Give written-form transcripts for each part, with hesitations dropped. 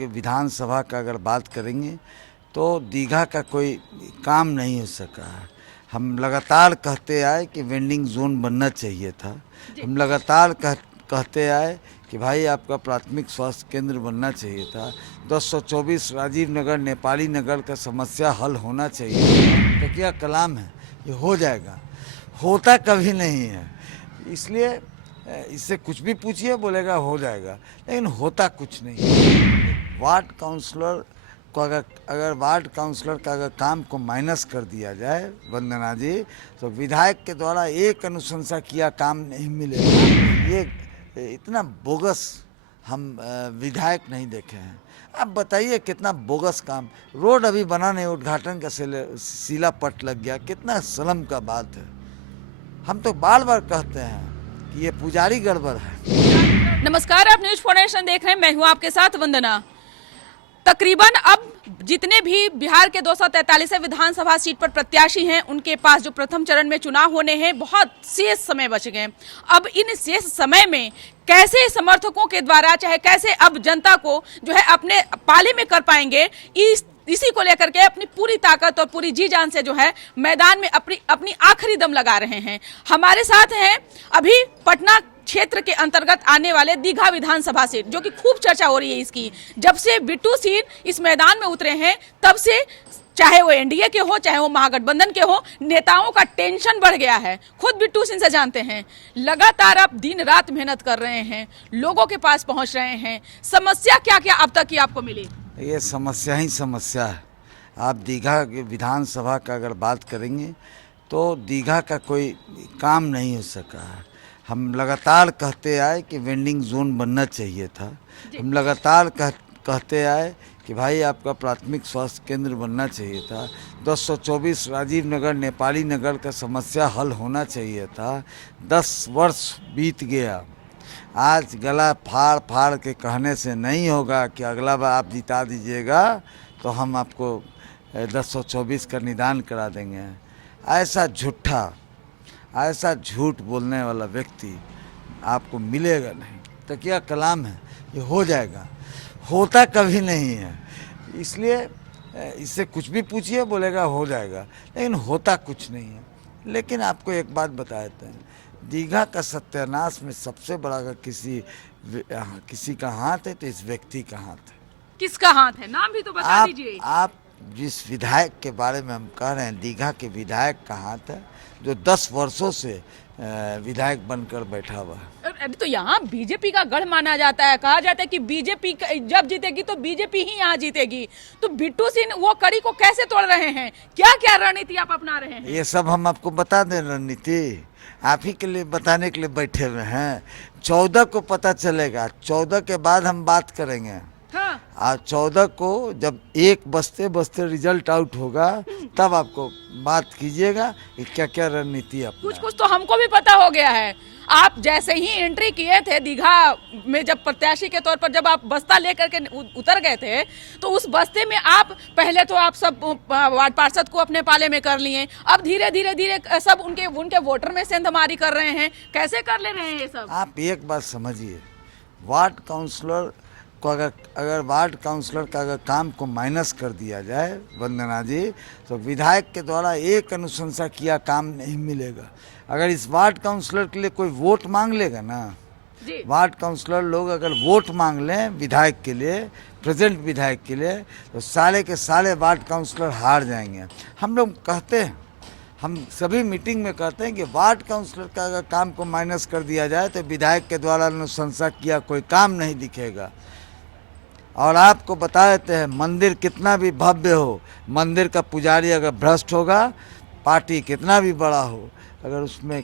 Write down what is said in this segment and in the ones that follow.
के विधानसभा का अगर बात करेंगे तो दीघा का कोई काम नहीं हो सका है। हम लगातार कहते आए कि वेंडिंग जोन बनना चाहिए था। हम लगातार कहते आए कि भाई आपका प्राथमिक स्वास्थ्य केंद्र बनना चाहिए था। 1024 राजीव नगर नेपाली नगर का समस्या हल होना चाहिए। तो क्या कलाम है, ये हो जाएगा, होता कभी नहीं है। इसलिए इससे कुछ भी पूछिए बोलेगा हो जाएगा, लेकिन होता कुछ नहीं है। वार्ड काउंसलर को अगर वार्ड काउंसलर का अगर काम को माइनस कर दिया जाए वंदना जी, तो विधायक के द्वारा एक अनुशंसा किया काम नहीं मिलेगा। ये इतना बोगस हम विधायक नहीं देखे हैं। अब बताइए कितना बोगस काम, रोड अभी बना नहीं, उद्घाटन का शिलापट लग गया, कितना शर्म का बात है। हम तो बार बार कहते हैं कि ये पुजारी गड़बड़ है। नमस्कार, आप न्यूज फॉर देख रहे हैं, मैं हूं आपके साथ वंदना। तकरीबन अब जितने भी बिहार के 243 विधानसभा सीट पर प्रत्याशी हैं, उनके पास जो प्रथम चरण में चुनाव होने हैं, बहुत शेष समय बच गए। अब इन शेष समय में कैसे समर्थकों के द्वारा, चाहे कैसे अब जनता को जो है अपने पाले में कर पाएंगे, इसी को लेकर के अपनी पूरी ताकत और पूरी जी जान से जो है मैदान में अपनी आखिरी दम लगा रहे हैं। हमारे साथ हैं अभी पटना क्षेत्र के अंतर्गत आने वाले दीघा विधानसभा सीट, जो कि खूब चर्चा हो रही है इसकी। जब से बिट्टू सिंह इस मैदान में उतरे हैं, तब से चाहे वो एनडीए के हो, चाहे वो महागठबंधन के हो, नेताओं का टेंशन बढ़ गया है। खुद बिट्टू सिंह से जानते हैं, लगातार आप दिन रात मेहनत कर रहे हैं, लोगों के पास पहुंच रहे हैं। समस्या क्या क्या अब तक की आपको मिली? ये समस्या ही समस्या है। आप दीघा के विधानसभा का अगर बात करेंगे तो दीघा का कोई काम नहीं हो सका है। हम लगातार कहते आए कि वेंडिंग जोन बनना चाहिए था। हम लगातार कहते आए कि भाई आपका प्राथमिक स्वास्थ्य केंद्र बनना चाहिए था। 1024 राजीव नगर नेपाली नगर का समस्या हल होना चाहिए था। 10 वर्ष बीत गया। आज गला फाड़ फाड़ के कहने से नहीं होगा कि अगला बार आप जिता दीजिएगा तो हम आपको 1024 का निदान करा देंगे। ऐसा झूठा, ऐसा झूठ बोलने वाला व्यक्ति आपको मिलेगा नहीं। तो क्या कलाम है, ये हो जाएगा, होता कभी नहीं है। इसलिए इससे कुछ भी पूछिए बोलेगा हो जाएगा, लेकिन होता कुछ नहीं है। लेकिन आपको एक बात बता देते हैं, दीघा का सत्यानाश में सबसे बड़ा अगर किसी का हाथ है तो इस व्यक्ति का हाथ है। किसका हाथ है, नाम भी तो बता दीजिए। आप जिस विधायक के बारे में हम कह रहे हैं, दीघा के विधायक का हाथ है, जो 10 वर्षों से विधायक बनकर बैठा हुआ है। अभी तो यहाँ बीजेपी का गढ़ माना जाता है, कहा जाता है कि बीजेपी जब जीतेगी तो बीजेपी ही यहाँ जीतेगी। तो बिट्टू सिंह वो कड़ी को कैसे तोड़ रहे हैं, क्या क्या रणनीति आप अपना रहे हैं? ये सब हम आपको बता दें, रणनीति आप ही के लिए बताने के लिए बैठे हुए हैं। 14 को पता चलेगा, 14 के बाद हम बात करेंगे। हाँ। आज 14 को जब एक बजते बजते रिजल्ट आउट होगा, तब आपको बात कीजिएगा कि क्या क्या रणनीति है। कुछ तो हमको भी पता हो गया है। आप जैसे ही एंट्री किए थे दीघा में, जब प्रत्याशी के तौर पर जब आप बस्ता लेकर के उतर गए थे, तो उस बस्ते में आप पहले तो आप सब वार्ड पार्षद को अपने पाले में कर लिए, अब धीरे धीरे सब उनके वोटर में सेंधमारी कर रहे हैं। कैसे कर ले रहे हैं ये सब? आप एक बात समझिए, वार्ड काउंसलर को अगर वार्ड काउंसलर का अगर काम को माइनस कर दिया जाए वंदना जी, तो विधायक के द्वारा एक अनुशंसा किया काम नहीं मिलेगा। अगर इस वार्ड काउंसलर के लिए कोई वोट मांग लेगा ना, वार्ड काउंसलर लोग अगर वोट मांग लें विधायक के लिए, प्रेजेंट विधायक के लिए, तो सारे के सारे वार्ड काउंसलर हार जाएंगे। हम लोग कहते हैं, हम सभी मीटिंग में कहते हैं कि वार्ड काउंसलर का अगर काम को माइनस कर दिया जाए तो विधायक के द्वारा अनुशंसा किया कोई काम नहीं दिखेगा। और आपको बता देते हैं, मंदिर कितना भी भव्य हो, मंदिर का पुजारी अगर भ्रष्ट होगा, पार्टी कितना भी बड़ा हो, अगर उसमें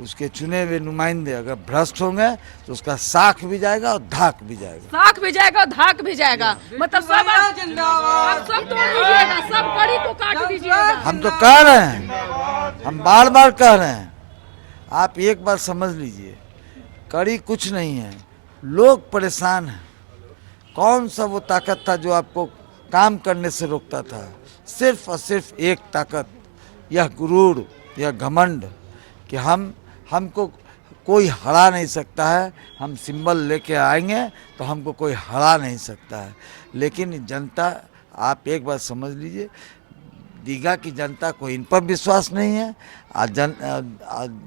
उसके चुने हुए नुमाइंदे अगर भ्रष्ट होंगे तो उसका साख भी जाएगा और धाक भी जाएगा। साख भी जाएगा और धाक भी जाएगा। मतलब सब तोड़ दीजिएगा, सब कड़ी को काट दीजिएगा। हम तो कह रहे हैं, हम बार बार कह रहे हैं। आप एक बात समझ लीजिए, कड़ी कुछ नहीं है, लोग परेशान हैं। कौन सा वो ताकत था जो आपको काम करने से रोकता था? सिर्फ और सिर्फ एक ताकत, यह गुरूर, यह घमंड कि हमको कोई हरा नहीं सकता है। हम सिंबल लेके आएंगे तो हमको कोई हरा नहीं सकता है। लेकिन जनता, आप एक बात समझ लीजिए, दीघा की जनता को इन पर विश्वास नहीं है और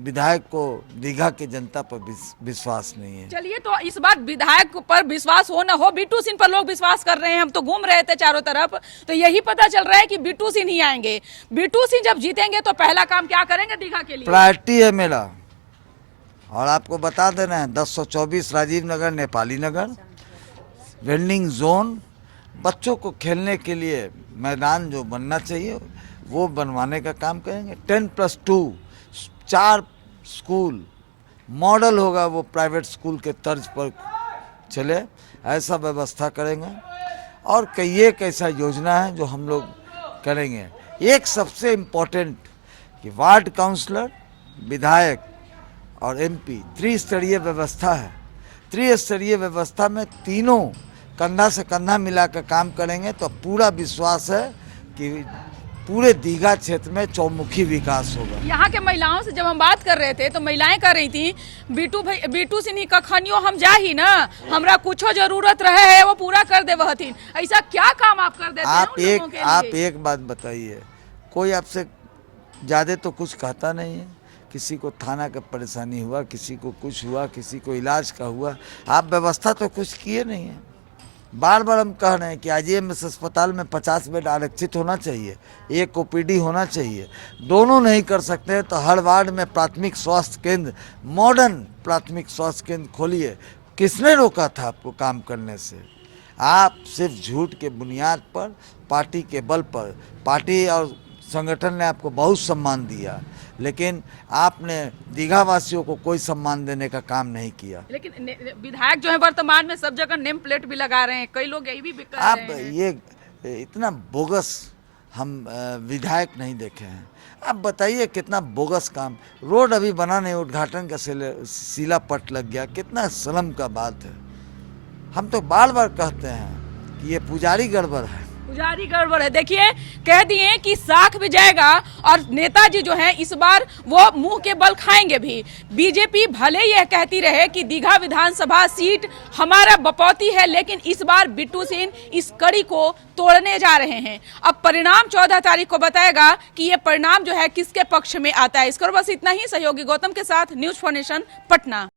विधायक को दीघा की जनता पर विश्वास नहीं है। चलिए, तो इस बार विधायक पर विश्वास हो ना हो, बिट्टू सिंह पर लोग विश्वास कर रहे हैं। हम तो घूम रहे थे चारों तरफ, तो यही पता चल रहा है कि बिट्टू सिंह ही आएंगे। बिट्टू सिंह जब जीतेंगे तो पहला काम क्या करेंगे दीघा के लिए? प्रायोरिटी है मेरा। और आपको बता देना है, 1024 राजीव नगर नेपाली नगर, वेंडिंग जोन, बच्चों को खेलने के लिए मैदान जो बनना चाहिए वो बनवाने का काम करेंगे। 10+2 4 स्कूल मॉडल होगा, वो प्राइवेट स्कूल के तर्ज पर चले, ऐसा व्यवस्था करेंगे। और कई एक ऐसा योजना है जो हम लोग करेंगे। एक सबसे इम्पोर्टेंट कि वार्ड काउंसलर, विधायक और एमपी त्रिस्तरीय व्यवस्था है। त्रिस्तरीय व्यवस्था में तीनों कंधा से कंधा मिलाकर काम करेंगे तो पूरा विश्वास है कि पूरे दीघा क्षेत्र में चौमुखी विकास होगा। यहाँ के महिलाओं से जब हम बात कर रहे थे तो महिलाएं कह रही थी, बिट्टू सिंह कखनियो हम जा ही ना, हमरा कुछो जरूरत रहे है वो पूरा कर दे वहथिन। ऐसा क्या काम आप कर देते हैं? आप एक बात बताइए, कोई आपसे ज्यादा तो कुछ कहता नहीं है। किसी को थाना का परेशानी हुआ, किसी को कुछ हुआ, किसी को इलाज का हुआ, आप व्यवस्था तो कुछ किए नहीं है। बार बार हम कह रहे हैं कि IGMS अस्पताल में 50 बेड आरक्षित होना चाहिए, एक OPD होना चाहिए। दोनों नहीं कर सकते हैं तो हर वार्ड में प्राथमिक स्वास्थ्य केंद्र, मॉडर्न प्राथमिक स्वास्थ्य केंद्र खोलिए। किसने रोका था आपको काम करने से? आप सिर्फ झूठ के बुनियाद पर, पार्टी के बल पर, पार्टी और संगठन ने आपको बहुत सम्मान दिया, लेकिन आपने दीघा वासियों को कोई सम्मान देने का काम नहीं किया। लेकिन विधायक जो है वर्तमान में सब जगह नेम प्लेट भी लगा रहे हैं, कई लोग यही भी कह रहे आप हैं। ये इतना बोगस हम विधायक नहीं देखे हैं। आप बताइए कितना बोगस काम। रोड अभी बना नहीं, उद्घाटन का शिलापट लग गया, कितना शर्म का बात है। हम तो बार बार कहते हैं कि ये पुजारी गड़बड़ है, पुजारी गड़बड़ है। देखिए, कह दिए कि साख भी जाएगा और नेताजी जो हैं इस बार वो मुंह के बल खाएंगे भी। बीजेपी भले यह कहती रहे कि दीघा विधानसभा सीट हमारा बपौती है, लेकिन इस बार बिट्टू सिंह इस कड़ी को तोड़ने जा रहे हैं। अब परिणाम 14 तारीख को बताएगा कि ये परिणाम जो है किसके पक्ष में आता है। इसको बस इतना ही। सहयोगी गौतम के साथ न्यूज़ फॉर नेशन, पटना।